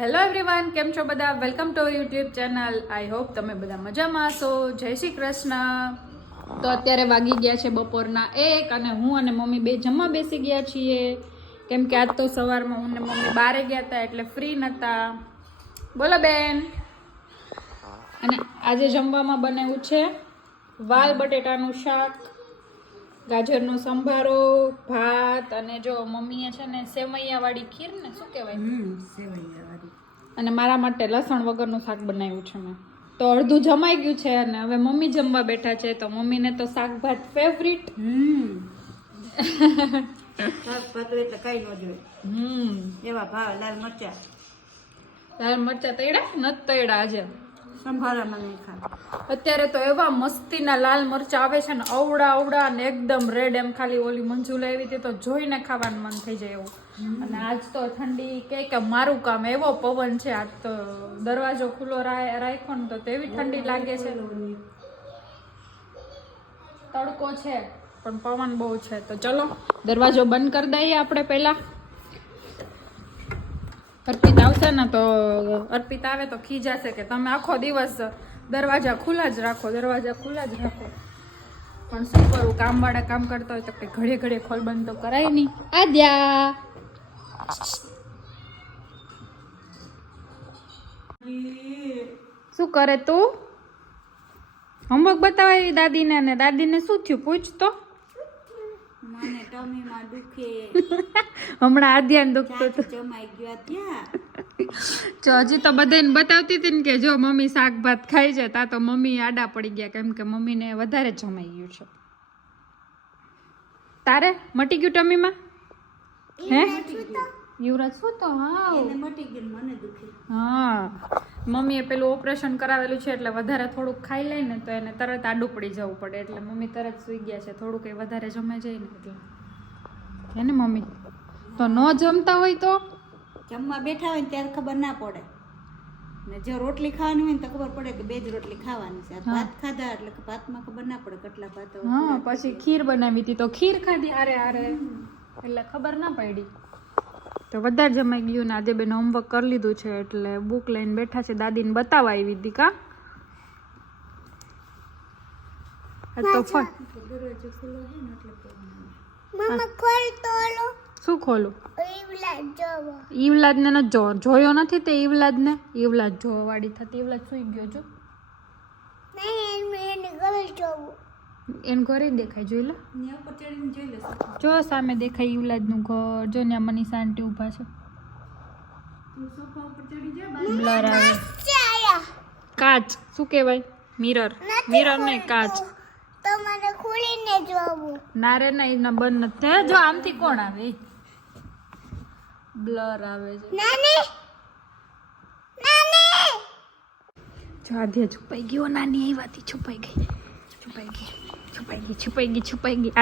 Hello everyone, કેમ છો બધા? Welcome to YouTube channel. I hope તમે બધા મજામાં હશો. જય શ્રી કૃષ્ણ. તો અત્યારે વાગી ગયા છે બપોરના 1 અને હું અને મમ્મી બે જમવા બેસી ગયા છીએ. કેમ કે આજ તો સવારમાં હું ને મમ્મી બહાર ગયા હતા એટલે ફ્રી નહોતા. બોલો બેન. અને આજે જમવામાં બનાવ્યું છે વાલ બટેટાનું શાક, ગાજરનો સંભારો, ભાત અને જો મમ્મીએ છે ને સેવૈયા વાળી ખીર ને શું કહેવાય સેવૈયા વાળી અને મારા માટે લસણ વગરનું શાક બનાવ્યું છે મેં. તો અડધું જમાઈ ગયું છે અને હવે મમ્મી જમવા બેઠા છે. તો મમ્મીને તો શાક ભાત ફેવરિટ. શાક ભાત એટલે કઈ ન જોઈએ. એવા ભાવ લાલ મરચા તળ્યા નથી તળ્યા આજે સંભારામાં નહીં ખા. અત્યારે તો એવા મસ્તીના લાલ મરચા આવે છે ને અવડા ને એકદમ રેડ. એમ ખાલી ઓલી મંજુ લાવી હતી તો જોઈને ખાવાનું મન થઈ જાય એવું. અને આજ તો ઠંડી કે મારું કામ એવો પવન છે. આજ તો દરવાજો ખુલ્લો રાખ્યો ને તો તેવી ઠંડી લાગે છે. તડકો છે પણ પવન બહુ છે. તો ચલો દરવાજો બંધ કરી દઈએ આપણે પહેલા. અર્પિત આવશે ને તો અર્પિત આવે તો ખીજાશે કે તમે આખો દિવસ દરવાજા ખુલ્લા જ રાખો. પણ શું કરું, કામવાળા કામ કરતા હોય તો કે ઘડે ખોલ બંધ તો કરાય નહીં. આદ્યા શું કરે તું? હોમવર્ક બતાવાય દાદીને. અને દાદીને શું થયું પૂછ તો. મને ટમીમાં દુખે. હમણાં આદ્યાને દુખતું હતું. જમાઈ ગયા ત્યાં. જો હજી તો બધાને બતાવતી હતી ને કે જો મમ્મી શાક ભાત ખાઈ છે. તા તો મમ્મી આડા પડી ગયા કેમ કે મમ્મીને વધારે જમાઈ ગયું છે. તારે મટી ગયું ટમીમાં? હે યુવરાજ શું તો હા એને મટી ગયું, મને દુખે. હા, મમ્મીએ પેલું ઓપરેશન કરાવેલું છે એટલે વધારે થોડુંક ખાઈ લે ને તો એને તરત આડું પડી જવું પડે એટલે મમ્મી તરત સૂઈ ગયા છે. થોડુંક એ વધારે જમાઈ જાય ને એટલે હે ને મમ્મી. તો ન જમતા હોય તો જમવા બેઠા હોય ને ત્યારે ખબર ના પડે ને જો રોટલી ખાવાની હોય ને તો ખબર પડે કે 2 જ રોટલી ખાવાની છે. ભાત ખાધા એટલે કે ભાતમાં ખબર ના પડે કેટલા ભાત. હા, પછી ખીર બનાવી હતી તો ખીર ખાધી આરે એટલે ખબર ના પડી. તો વધારે જમાઈ ગયું ને આજે બેન હોમવર્ક કરી લીધું છે એટલે બુક લઈને બેઠા છે. દાદીને બતાવવા આવી હતી કા તો દરવાજો ખુલ્લો છે ને એટલે મમ્મા ખોલ તો લો. શું ખોલું? ઈવલાદ જોવો. ઈવલાદ ને ન જોયો નથી તે ઈવલાદ ને. ઈવલાદ જોવા વાળી થતી. ઈવલાદ સુઈ ગયો છો નહીં એને ગમે જોવો. એને ઘરે દેખાય જોઈ લો. ત્યાં ઉપર ચડીને જોઈ લેશે. જો સામે દેખાય ઈવલાદ નું ઘર. જો ત્યાં મનીષા આંટી ઊભા છે. તું સોફા ઉપર ચડી જા. બ્લર આવે. ચાયા કાચ શું કહેવાય? મિરર. મિરર નહીં, કાચ. તો મને ખોલીને જોવું. ના રે ના, એના બંધ નથી. જો આમથી કોણ આવે? બ્લર આવે છે. નાની નાની જો આધ્યા છુપાઈ ગયો. નાની આવ્યાથી છુપાઈ ગઈ.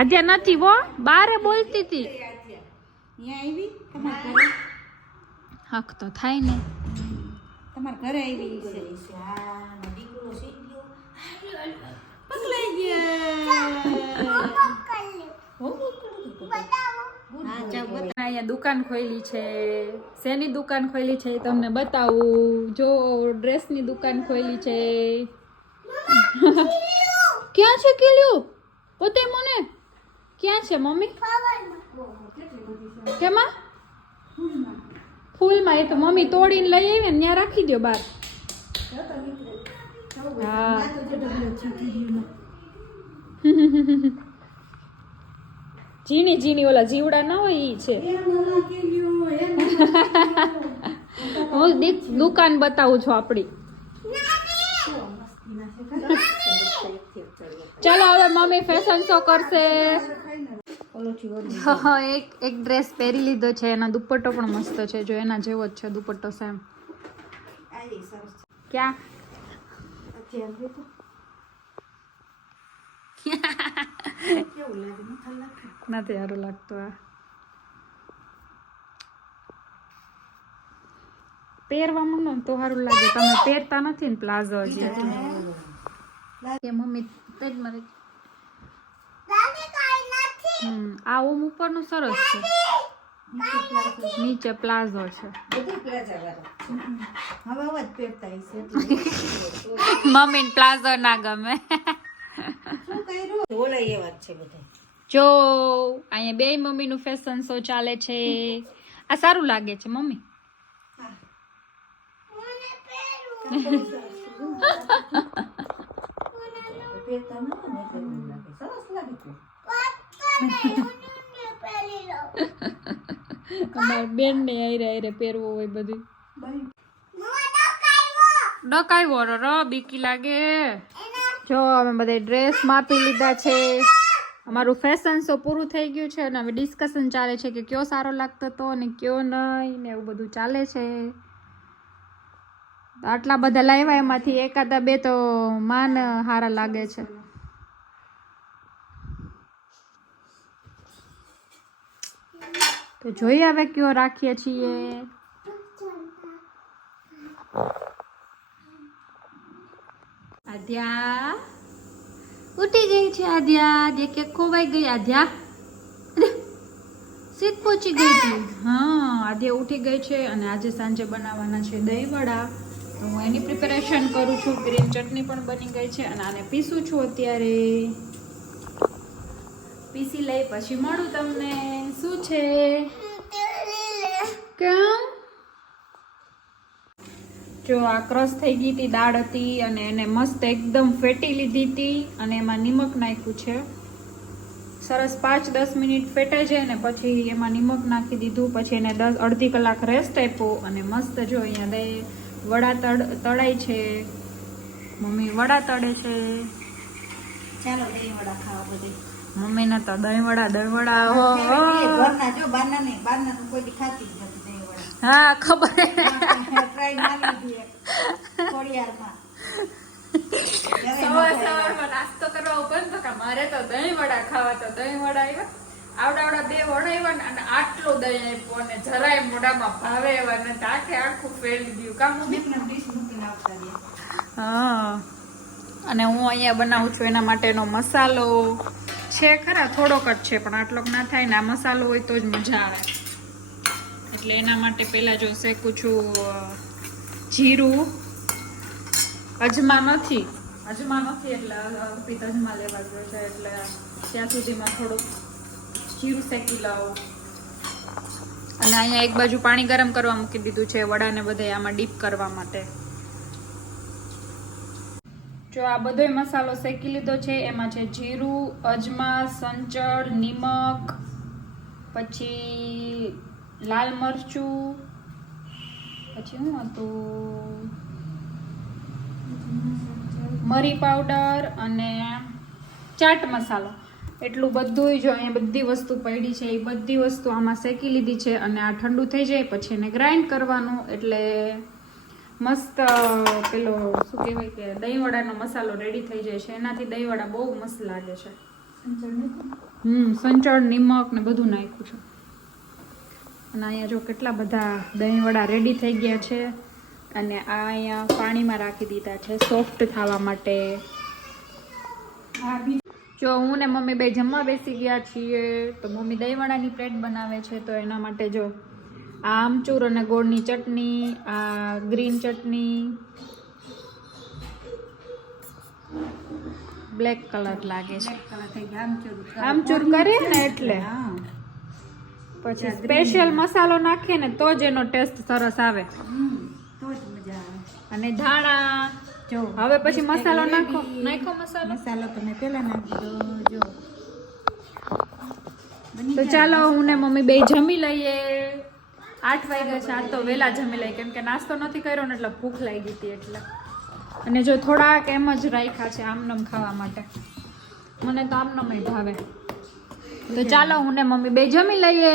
આધ્યા નથી વો, બારે બોલતી હતી. અહીંયા આવી તમારા ઘરે. હક તો થાય ને. તમારા ઘરે આવી છે. દીકરો સીટ ગયો. પકડાઈ ગયા. હા, જાઓ બતાવો. અહીંયા દુકાન ખોલી છે. શેની દુકાન ખોલી છે એ તમને બતાવું. જો ડ્રેસની દુકાન ખોલી છે. ક્યાં છે કિલ્યું? પોતે મને ક્યાં છે મમ્મી? કેમાં? ફૂલમાં. એ તો મમ્મી તોડીને લઈ આવી ને ત્યાં રાખી દો બાર. હા. ઝીણી ઓલા જીવડા ના હોય ઈ છે. હું દુકાન બતાવું છું આપડી. ચાલો હવે મમ્મી ફેશન શો કરશે. એક ડ્રેસ પહેરી લીધો છે. એના દુપટ્ટો પણ મસ્ત છે. જો એના જેવો જ છે દુપટ્ટો સેમ. ક્યાં નથી સારું લાગતું. આ પહેરવા માંડો ને તો સારું લાગે. તમે પહેરતા નથી ને પ્લાઝો હજી. મમ્મી તેજ મારે દાદી કાઈ નથી. આ ઓમ ઉપરનું સરસ છે. નીચે પ્લાઝો છે. બધું પ્લાઝા વાળા. હવે અવાજ પહેરતા હશે એટલે મમ્મીને પ્લાઝો ના ગમે. શું કર્યું ઓલા એવા જ છે બધા. જો અહીંયા બે મમ્મીનું ફેશન શો ચાલે છે. આ સારું લાગે છે મમ્મી. પહેરતા ન હોય ને એટલે એવું લાગે. સરસ લાગે છે. તમારે બેન ને આયરે પહેરવું હોય બધું. બાઈ. ડકાવ્યો ર બીકી લાગે. જો અમે બધા ડ્રેસ માપી લીધા છે. અમારું ફેશન શો પૂરું થઈ ગયું છે અને હવે ડિસ્કશન ચાલે છે કે કયો સારો લાગતો હતો અને કયો નહીં ને એવું બધું ચાલે છે. આટલા બધા લાવ્યા એમાંથી એકાદા બે તો માન હારા લાગે છે. તો જોઈએ હવે કયો રાખીએ છીએ. આદ્યા ઉઠી ગઈ છે. આદ્યા કે ખોવાઈ ગઈ. આદ્યા સીધ પહોંચી ગઈ હતી. હા આદ્યા ઉઠી ગઈ છે અને આજે સાંજે બનાવવાના છે દહીં વડા. તો હું એની પ્રિપેરેશન કરું છું. ગ્રીન ચટણી પણ બની ગઈ છે અને આને પીસું છું અત્યારે. પીસી લઈ પછી મળું તમને. શું છે કેમ? જો આ ક્રશ થઈ ગઈ હતી દાળ હતી અને એને મસ્ત એકદમ ફેટી લીધી હતી અને એમાં નિમક નાખ્યું છે. સરસ 5-10 મિનિટ ફેટાઈ જાય ને પછી એમાં નિમક નાખી દીધું. પછી એને અડધી કલાક રેસ્ટ આપ્યો અને મસ્ત જો અહીંયા દહીં વડા તળાય છે. મમ્મી વડા તળે છે. ચાલો દહીં વડા ખાવા બધે. મમ્મીને તો દહીં વડા ઘરના જો બહારના નહીં. બહારના તો કોઈ દી ખાતી જ નથી દહીં વડા. હા ખબર. ટ્રાય મારી દીધી એક ખોડિયારમાં. સવારમાં નાસ્તો કરવા ઉપર તો કે મારે તો દહીં વડા ખાવા. તો દહીં વડા આવ્યા આવડા બે વડા આવ્યા ને અને આટલું દહીં આપ્યું અને જરાય મોઢામાં ભાવે એવા ને આખું ફેરવી દીધું. કામ ડીશ મૂકીને આવતા રહ્યા. હા અને હું અહીંયા બનાવું છું એના માટેનો મસાલો છે ખરા થોડોક જ છે પણ આટલોક ના થાય ને આ મસાલો હોય તો જ મજા આવે. એટલે એના માટે પહેલાં જો શેકું છું જીરું. અજમા નથી એટલે અર્પિત અજમા લેવા ગયો છે એટલે ત્યાં સુધીમાં થોડુંક જીરું શેકી લાવું. અને અહીંયા એક બાજુ પાણી ગરમ કરવા મૂકી દીધું છે વડાને બધે આમાં ડીપ કરવા માટે. જો આ બધોય મસાલો શેકી લીધો છે. એમાં છે જીરું, અજમા, સંચળ, નિમક, પછી લાલ મરચું, પછી શું હતું મરી પાવડર અને ચાટ મસાલો. એટલું બધું જો અહીંયા બધી વસ્તુ પડી છે એ બધી વસ્તુ આમાં શેકી લીધી છે અને આ ઠંડુ થઈ જાય પછી એને ગ્રાઇન્ડ કરવાનું. એટલે મસ્ત પેલો શું કહેવાય કે દહીં વડાનો મસાલો રેડી થઈ જાય છે. એનાથી દહીં વડા બહુ મસ્ત લાગે છે. સંચળ નિમક ને બધું નાખ્યું છે. અને અહીંયા જો કેટલા બધા દહીં વડા રેડી થઈ ગયા છે અને આ અહીંયા પાણીમાં રાખી દીધા છે સોફ્ટ થવા માટે. જો હું ને મમ્મી બે જમવા બેસી ગયા છીએ તો મમ્મી દહીં વડાની પ્લેટ બનાવે છે. તો એના માટે જો આ આમચૂર અને ગોળની ચટણી, આ ગ્રીન ચટણી, બ્લેક કલર લાગે છે. આમચૂર કરીએ ને એટલે પછી સ્પેશિયલ મસાલો નાખીએ ને તો જ એનો ટેસ્ટ સરસ આવે. તો જ મજા આવે. અને ધાણા જો હવે પછી મસાલો નાખો મસાલો તો મેં પહેલા નાખી દો. જો તો ચાલો હું ને મમ્મી બે જમી લઈએ. 8 વાગ્યા છે. આજ તો વહેલા જમી લઈએ કેમ કે નાસ્તો નથી કર્યો ને એટલે ભૂખ લાગી હતી એટલે. અને જો થોડાક એમ જ રાખ્યા છે આમનમ ખાવા માટે. મને તો આમનમ ભાવે. તો ચાલો હું ને મમ્મી બે જમી લઈએ.